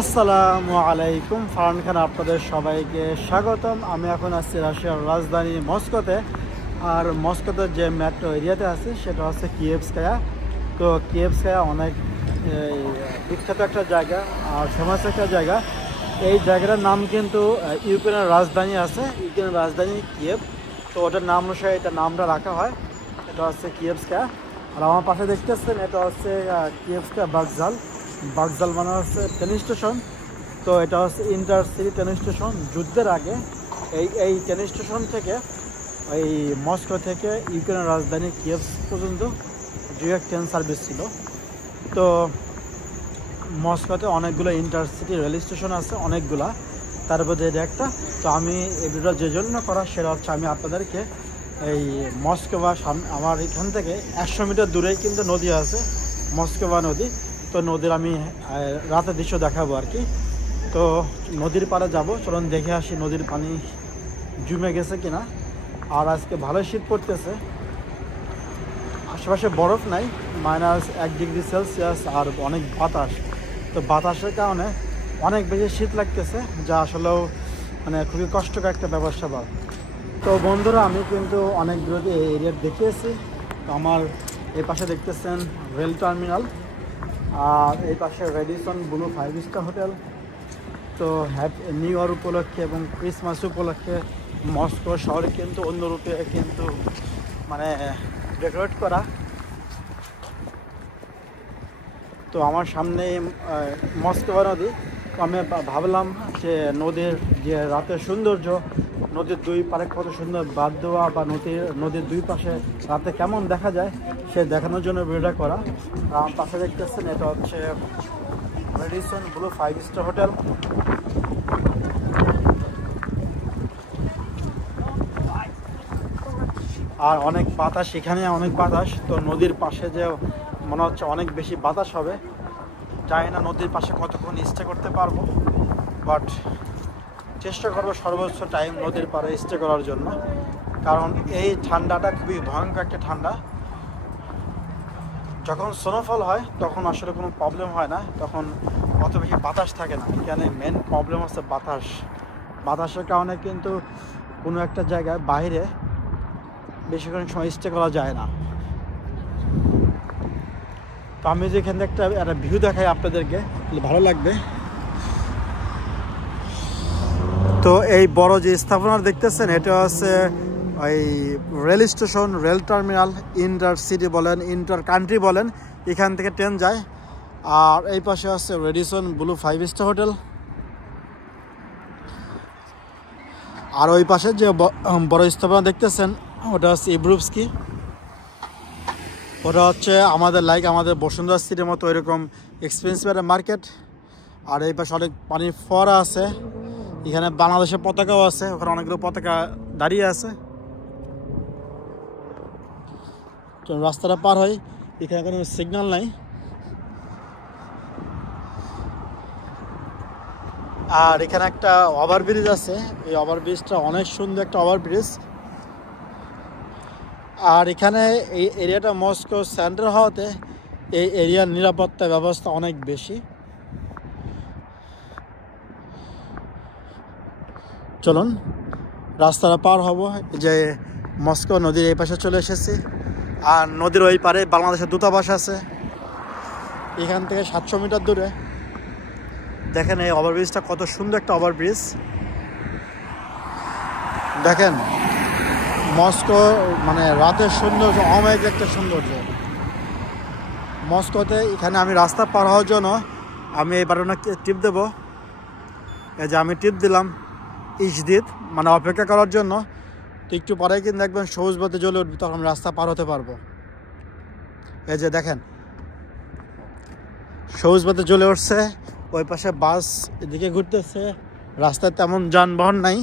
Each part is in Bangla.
আসসালামু আলাইকুম, ফারহান খান আপনাদের সবাইকে স্বাগতম। আমি এখন আছি রাশিয়ার রাজধানী মস্কোতে। আর মস্কোতে যে মেট্রো এরিয়াতে আছে সেটা হচ্ছে কিয়েভস্কায়া। তো কিয়েভস্কায়া অনেক বিখ্যাত একটা জায়গা আর ফেমাস একটা জায়গা। এই জায়গাটার নাম কিন্তু ইউক্রেনের রাজধানী আছে, ইউক্রেনের রাজধানী কিয়েভ। তো ওটার নাম অনুসারে এটা নামটা রাখা হয়। এটা হচ্ছে কিয়েভস্কায়া। আর আমার পাশে দেখতেছেন এটা হচ্ছে কিয়েভস্কায়া বাগজাল মানে হচ্ছে ট্রেন স্টেশন। তো এটা হচ্ছে ইন্টারসিটি ট্রেন স্টেশন। যুদ্ধের আগে এই ট্রেন স্টেশন থেকে এই মস্কো থেকে ইউক্রেনের রাজধানী কিয়েভ পর্যন্ত ডিরেক্ট ট্রেন সার্ভিস ছিল। তো মস্কোতে অনেকগুলো ইন্টারসিটি রেল স্টেশন আছে, অনেকগুলা, তার মধ্যে এটা একটা। তো আমি এই ভিডিওটা যে জন্য করা সেটা হচ্ছে আমি আপনাদেরকে এই মস্কোবা আমার এখান থেকে 100 মিটার দূরেই কিন্তু নদী আছে, মস্কোবা নদী। তো নদীর আমি রাতের দৃশ্য দেখাবো আর কি। তো নদীর পাড়ে যাব, চলুন দেখে আসি নদীর পানি জমে গেছে কিনা। আর আজকে ভালো শীত পড়তেছে, আশেপাশে বরফ নাই, -1 ডিগ্রি সেলসিয়াস আর অনেক বাতাস। তো বাতাসের কারণে অনেক বেশি শীত লাগতেছে, যা আসলেও মানে খুবই কষ্টকর একটা ব্যবসা। তো বন্ধুরা, আমি কিন্তু অনেক দূরে এই এরিয়া দেখিয়েছি। তো আমার এই পাশে দেখতেছেন রেল টার্মিনাল, আর এই পাশে রেডিসন ব্লু 5 স্টার হোটেল। তো নিউ ইয়ার উপলক্ষে এবং ক্রিসমাস উপলক্ষে মস্কো শহরে কিন্তু অন্য রূপে কিন্তু মানে ডেকোরেট করা। তো আমার সামনে মস্কোবা নদী। তো আমি ভাবলাম যে নদীর যে রাতের সৌন্দর্য, নদীর দুই পারে কত সুন্দর বাদ দেওয়া, বা নদীর দুই পাশে রাতে কেমন দেখা যায় সে দেখানোর জন্য ভিডিওটা করা। আমার পাশে দেখতেছেন এটা হচ্ছে রেডিসন ব্লু 5 স্টার হোটেল। আর অনেক বাতাস, এখানে অনেক বাতাস। তো নদীর পাশে যে মনে হচ্ছে অনেক বেশি বাতাস হবে। জানি না নদীর পাশে কতক্ষণ স্টে করতে পারবো, বাট চেষ্টা করবো সর্বোচ্চ টাইম নদীর পাড়ে স্টে করার জন্য। কারণ এই ঠান্ডাটা খুবই ভয়ঙ্কর একটা ঠান্ডা। যখন স্নোফল হয় তখন আসলে কোনো প্রবলেম হয় না, তখন অত বেশি বাতাস থাকে না। এখানে মেন প্রবলেম হচ্ছে বাতাসের কারণে কিন্তু কোনো একটা জায়গায় বাইরে বেশিক্ষণ সময় স্টে করা যায় না। তো আমি যেখান থেকে একটা ভিউ দেখাই আপনাদেরকে, ভালো লাগবে। তো এই বড় যে স্থাপনা দেখতেছেন এটা হচ্ছে ওই rail station, rail terminal, inter city বলেন, ইন্টার কান্ট্রি বলেন, এখান থেকে ট্রেন যায়। আর এই পাশে আছে রেডিসন ব্লু 5 স্টার হোটেল। আর ওই পাশে যে বড় স্থাপনা দেখতেছেন ওটা হচ্ছে ইব্রুভস্কি। ওটা হচ্ছে আমাদের বসুন্ধরা সিটির মতো এরকম এক্সপেন্সিভ একটা মার্কেট। আর এই পাশে অনেক পানির ফোয়ারা আছে, এখানে বাংলাদেশের পতাকাও আছে, ওখানে অনেকগুলো পতাকা দাঁড়িয়ে আছে। তো রাস্তাটা পার হয়, এখানে কোনো সিগন্যাল নাই। আর এখানে একটা ওভারব্রিজ আছে, এই ওভারব্রিজটা অনেক সুন্দর একটা ওভারব্রিজ। আর এখানে এই এরিয়াটা মস্কো সেন্টার হওয়াতে এই এরিয়ার নিরাপত্তা ব্যবস্থা অনেক বেশি। চলুন রাস্তাটা পার হব। যে মস্কো নদীর এই পাশে চলে এসেছি, আর নদীর ওই পারে বাংলাদেশের দূতাবাস আছে। এখান থেকে 700 মিটার দূরে দেখেন এই ওভারব্রিজটা কত সুন্দর একটা ওভারব্রিজ। দেখেন মস্কো মানে রাতের সৌন্দর্য, অমায়িক একটা সৌন্দর্য মস্কোতে। এখানে আমি রাস্তা পার হওয়ার জন্য আমি এই বাটনে টিপ দেবো। এই যে আমি টিপ দিলাম ইশদিত, মানে অপেক্ষা করার জন্য। তো একটু পরে কিন্তু দেখবেন সবুজ বাতি জ্বলে উঠবে, তখন রাস্তা পার হতে পারবো। এই যে দেখেন সবুজ বাতি জ্বলে উঠছে, ওই পাশে বাস এদিকে ঘুরতেছে, রাস্তায় তেমন যানবাহন নাই।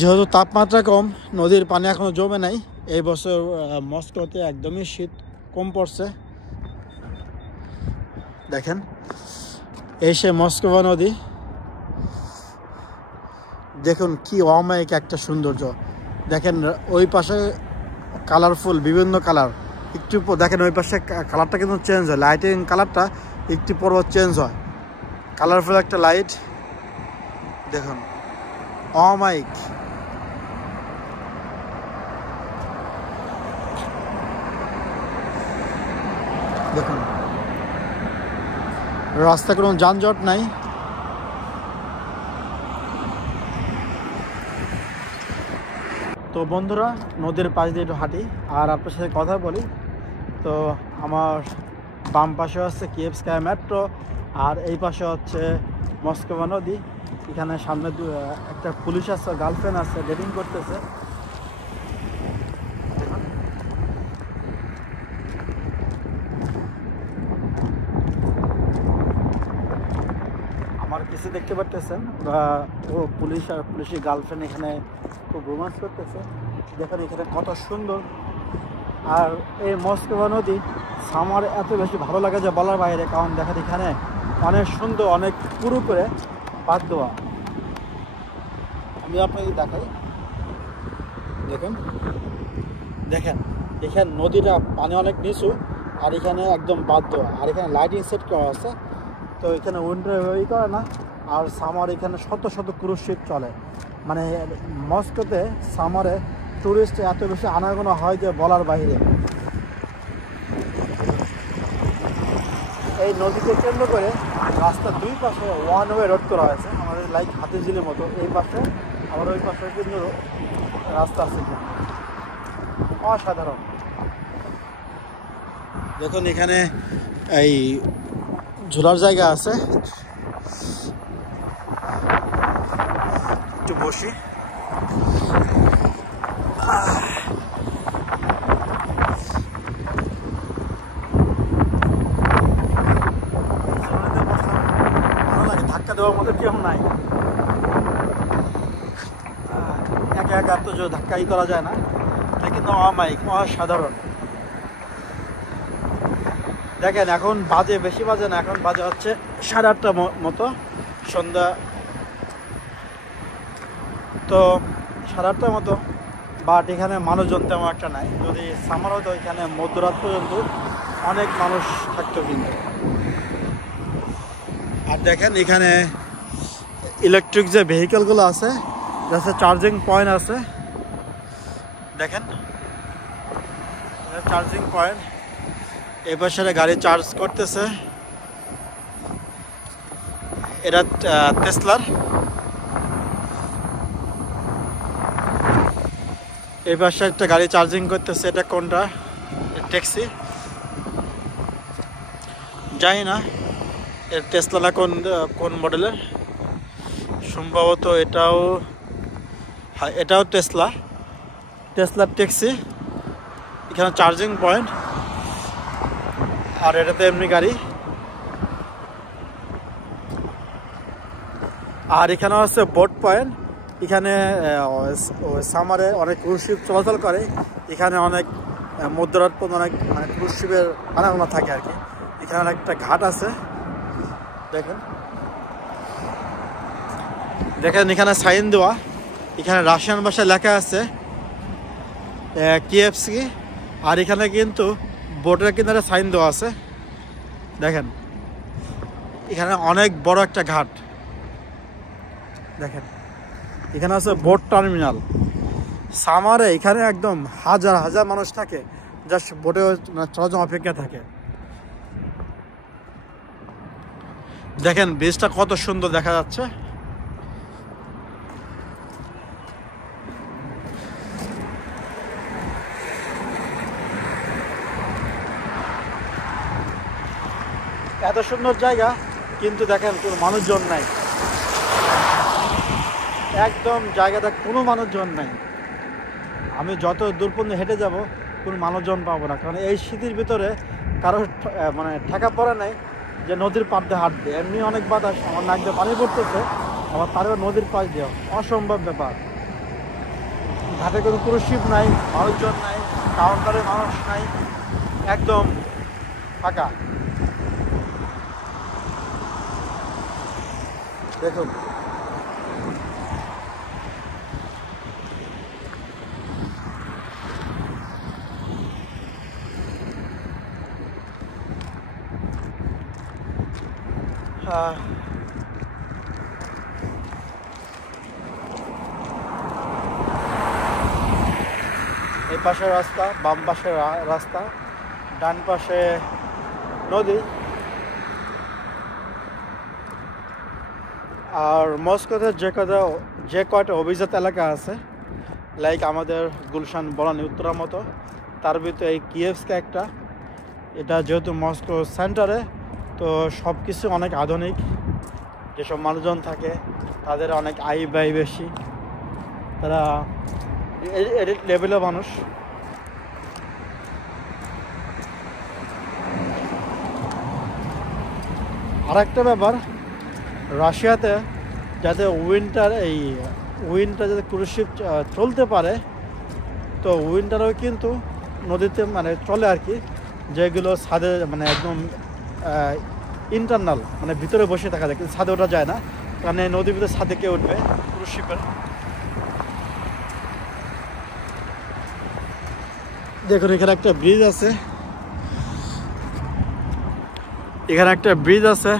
যেহেতু তাপমাত্রা কম, নদীর পানি এখনো জমে নাই, এই বছর মস্কোতে একদমই শীত কম পড়ছে। দেখেন এই সে মস্কোবা নদী, দেখুন কি অমায়িক একটা সৌন্দর্য। দেখেন ওই পাশে কালারফুল বিভিন্ন কালার, একটু দেখেন ওই পাশে কালারটা কিন্তু চেঞ্জ হয়, লাইটিং কালারটা একটু পর চেঞ্জ হয়, কালারফুল একটা লাইট দেখুন। অমাইক দেখুন, রাস্তা কোনো যানজট নাই। তো বন্ধুরা নদীর পাশ দিয়ে একটু হাঁটি আর আপনার সাথে কথা বলি। তো আমার বাম পাশে হচ্ছে কিয়েভস্কায়া মেট্রো আর এই পাশে হচ্ছে মস্কোভা নদী। এখানে সামনে একটা পুলিশ আছে, গার্লফ্রেন্ড আছে, ডেটিং করতেছে। আমার কিছু দেখতে পারতেছেন বা ও পুলিশ আর পুলিশের গার্লফ্রেন্ড এখানে খুব রোমান্স করতেছে। দেখেন এখানে কত সুন্দর। আর এই মস্কোভা নদী আমার এত বেশি ভালো লাগে যে বলার বাইরে, কারণ দেখেন এখানে অনেক সুন্দর, অনেক পুরু করে বাদ দেওয়া। আমি আপনাকে দেখাই, দেখুন দেখেন এখানে নদীটা পানি অনেক নিচু আর এখানে একদম বাদ দেওয়া, আর এখানে লাইটিং সেট করা আছে। তো এখানে উইন্টার ওই করে না, আর সামার এখানে শত শত ক্রুজ শিপ চলে। মানে মস্কোতে সামারে টুরিস্ট এত বেশি আনাগোনা হয় যে বলার বাইরে। এই নদীকে কেন্দ্র করে রাস্তার দুই পাশে ওয়ান ওয়ে রোড করা হয়েছে, আমাদের লাইক হাতিঝিলের মতো। এই পাশে আবার ওই পাশে কিন্তু রাস্তা আছে, অসাধারণ। দেখুন এখানে এই ঝোলার জায়গা আছে, একটু বসি। ভালো লাগে, ধাক্কা দেওয়ার মতো কেউ নাই, একা একা তো ধাক্কাই করা যায় না, এটা কিন্তু অমায়িক, অসাধারণ। দেখেন এখন বাজে, বেশি বাজে না, এখন বাজে হচ্ছে 8:30 মতো সন্ধ্যা। তো 8:30 মতো, বাট এখানে মানুষজন তেমন একটা নাই। যদি সামার হতো এখানে মধ্যরাত পর্যন্ত অনেক মানুষ থাকতো কিন্তু। আর দেখেন এখানে ইলেকট্রিক যে ভেহিকেলগুলো আছে, যাতে চার্জিং পয়েন্ট আছে, দেখেন চার্জিং পয়েন্ট। এই পাশে গাড়ি চার্জ করতেছে, এটা টেসলার। এই পাশে একটা গাড়ি চার্জিং করতেছে, এটা কোনটা, ট্যাক্সি জানি না এর টেসলা না কোন মডেলের, সম্ভবত এটাও, হ্যাঁ এটাও টেসলার ট্যাক্সি। এখানে চার্জিং পয়েন্ট, আর এটাতে এমনি গাড়ি। আর এখানে হচ্ছে বোট পয়েন্ট, এখানে সামারে অনেক ক্রুজ শিপ চলাচল করে। এখানে অনেক মধ্যরাত পর্যন্ত অনেক মানে ক্রুজ শিপের আনাগোনা থাকে আর কি। এখানে একটা ঘাট আছে, দেখেন দেখেন এখানে সাইন দেওয়া, এখানে রাশিয়ান ভাষায় লেখা আছে কিয়েভস্কি। আর এখানে কিন্তু বোটের কিনারে সাইন দেওয়া আছে, দেখেন এখানে অনেক বড় একটা ঘাট। দেখেন এখানে আছে বোট টার্মিনাল। সামারে এখানে একদম হাজার হাজার মানুষ থাকে, জাস্ট বোটে চলাচল অপেক্ষা থাকে। দেখেন ব্রিজটা কত সুন্দর দেখা যাচ্ছে। এত সুন্দর জায়গা, কিন্তু দেখেন কোনো মানুষজন নাই, একদম জায়গাটা কোনো মানুষজন নাই। আমি যত দূর পর্যন্ত হেঁটে যাব কোনো মানুষজন পাবো না, কারণ এই শীতের ভিতরে কারো মানে ঠেকা পড়ে নাই যে নদীর পাড় দিয়ে হাঁটবে। এমনি অনেক বাতাস, আমার নাক দিয়ে পানি পড়তেছে, আবার তারপর নদীর পাশ দিয়ে, অসম্ভব ব্যাপার। ঘাটে কোনো ক্রুজ শিপ নাই, মানুষজন নাই, কাউন্টারে মানুষ নাই, একদম ফাঁকা। দেখুন এই পাশে রাস্তা, বাম পাশে রাস্তা, ডান পাশে নদী। আর মস্কোতে যে কয়টা অভিজাত এলাকা আছে, লাইক আমাদের গুলশান, বনানী, উত্তরার মতো, তার ভিতরে এই কিয়েভস্কা একটা। এটা যেহেতু মস্কো সেন্টারে, তো সব কিছু অনেক আধুনিক। যেসব মানুষজন থাকে তাদের অনেক আয় ব্যয় বেশি, তারা এলিট লেভেলের মানুষ। আর একটা ব্যাপার, রাশিয়াতে যাতে উইন্টার যাতে ক্রুজ শিপ চলতে পারে, তো উইন্টারেও কিন্তু নদীতে মানে চলে আর কি, যেগুলো ছাদে মানে একদম ইন্টারনাল, মানে ভিতরে বসে থাকা যায়, কিন্তু ছাদে ওঠা যায় না, কারণ এই নদীর ভিতরে ছাদে কে উঠবে ক্রুজ শিপের। দেখুন এখানে একটা ব্রিজ আছে,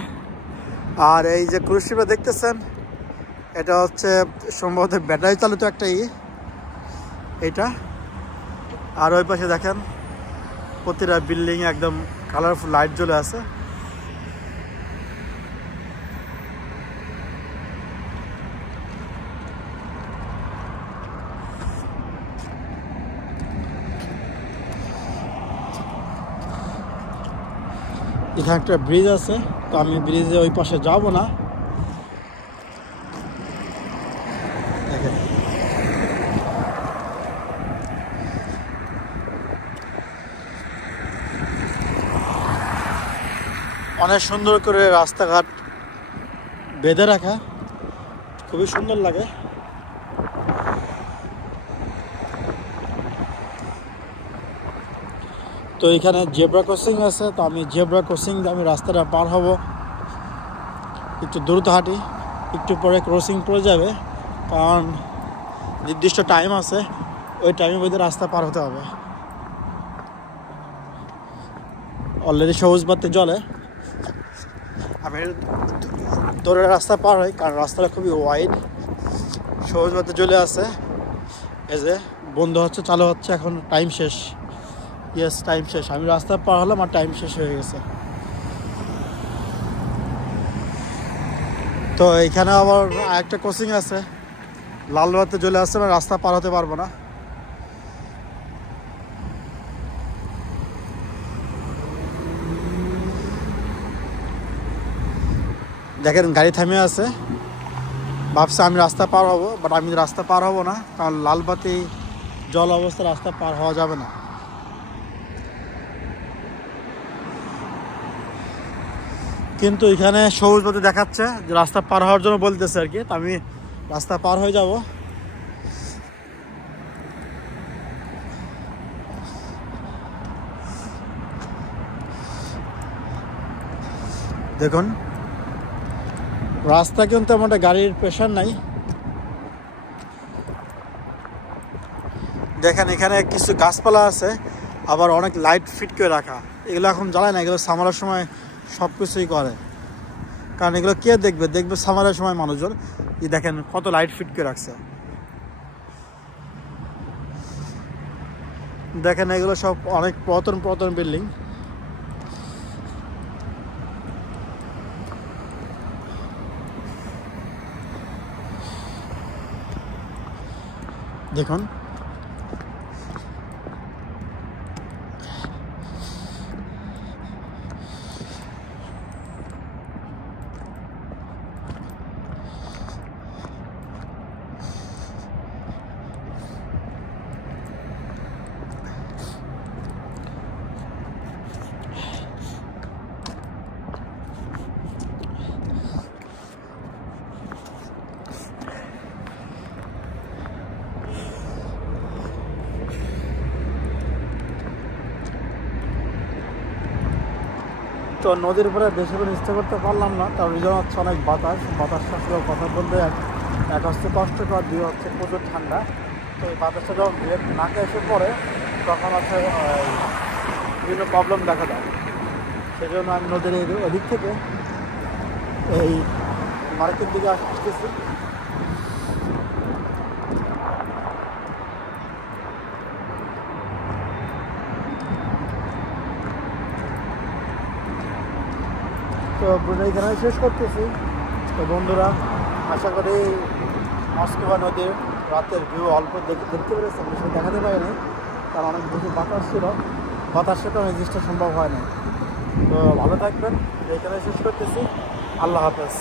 আর এই যে ক্রুজ শিপটা দেখতেছেন, এটা হচ্ছে সম্ভবত ব্যাটারি চালিত একটা এইটা। আর ওই পাশে দেখেন প্রতিটা বিল্ডিং একদম কালারফুল লাইট জ্বলে আছে। এখানে একটা ব্রিজ আছে, তো আমি ব্রিজে ওই পাশে যাব না। দেখেন অনেক সুন্দর করে রাস্তাঘাট বেঁধে রাখা, খুবই সুন্দর লাগে। তো এখানে জেব্রা ক্রসিং আছে, তো আমি জেব্রা ক্রসিং দিয়ে আমি রাস্তাটা পার হব। একটু দ্রুত হাঁটি, একটু পরে ক্রসিং পড়ে যাবে, কারণ নির্দিষ্ট টাইম আছে, ওই টাইমের মধ্যে রাস্তা পার হতে হবে। অলরেডি সবুজ বাতি জ্বলে, আমি দৌড়ে রাস্তা পার হই, কারণ রাস্তাটা খুবই ওয়াইড। সবুজ বাতি জ্বলে আছে, এই যে বন্ধ হচ্ছে, চালু হচ্ছে, এখন টাইম শেষ। ইয়েস, টাইম শেষ। আমি রাস্তা পার হলাম আর টাইম শেষ হয়ে গেছে। তো এখানে আবার একটা কোচিং আছে, লাল বাতি জ্বলে আসছে, না রাস্তা পার হতে পারবো না। দেখেন গাড়ি থামিয়ে আছে, ভাবছে আমি রাস্তা পার হব, বাট আমি রাস্তা পার হব না, কারণ লাল বাতি জল অবস্থা রাস্তা পার হওয়া যাবে না। কিন্তু এখানে সবুজ বাতি দেখাচ্ছে যে রাস্তা পার হওয়ার জন্য বলতেছে আর কি, তো আমি রাস্তা পার হয়ে যাব। দেখুন রাস্তা কিন্তু তেমন একটা গাড়ির প্রেশার নাই। দেখেন এখানে কিছু গাছপালা আছে, আবার অনেক লাইট ফিট করে রাখা। এগুলো এখন জ্বালায় না, এগুলো সামারের সময় সব কিছুই করে, কারণ এগুলো কে দেখবে সামারের সময় মানুষজন। এই দেখেন কত লাইট ফিট করে রাখছে। দেখেন এগুলো সব অনেক পুরাতন বিল্ডিং। দেখুন তো নদীর উপরে বেশি করে স্টে করতে পারলাম না, তার রিজন হচ্ছে অনেক বাতাসটা পুরো কথা বলতে এক হচ্ছে কষ্টকর, দুই হচ্ছে প্রচুর ঠান্ডা। তো এই বাতাসটা যখন ডিরেক্ট নাকে এসে পড়ে তখন হচ্ছে বিভিন্ন প্রবলেম দেখা দেয়। সেই জন্য আমি নদীর এদিক থেকে এই মার্কেট দিকে আসতেছি। তো এখানে শেষ করতেছি। তো বন্ধুরা, আশা করি মস্কোভা নদীর রাতের ভিউ অল্প দেখতে পেরেছেন, বেশি দেখাতে পারিনি কারণ অনেক বেশি বাতাস ছিল, বাতাসের কারণে জিনিসটা সম্ভব হয় না। তো ভালো থাকবেন, এখানে শেষ করতেছি। আল্লাহ হাফেজ।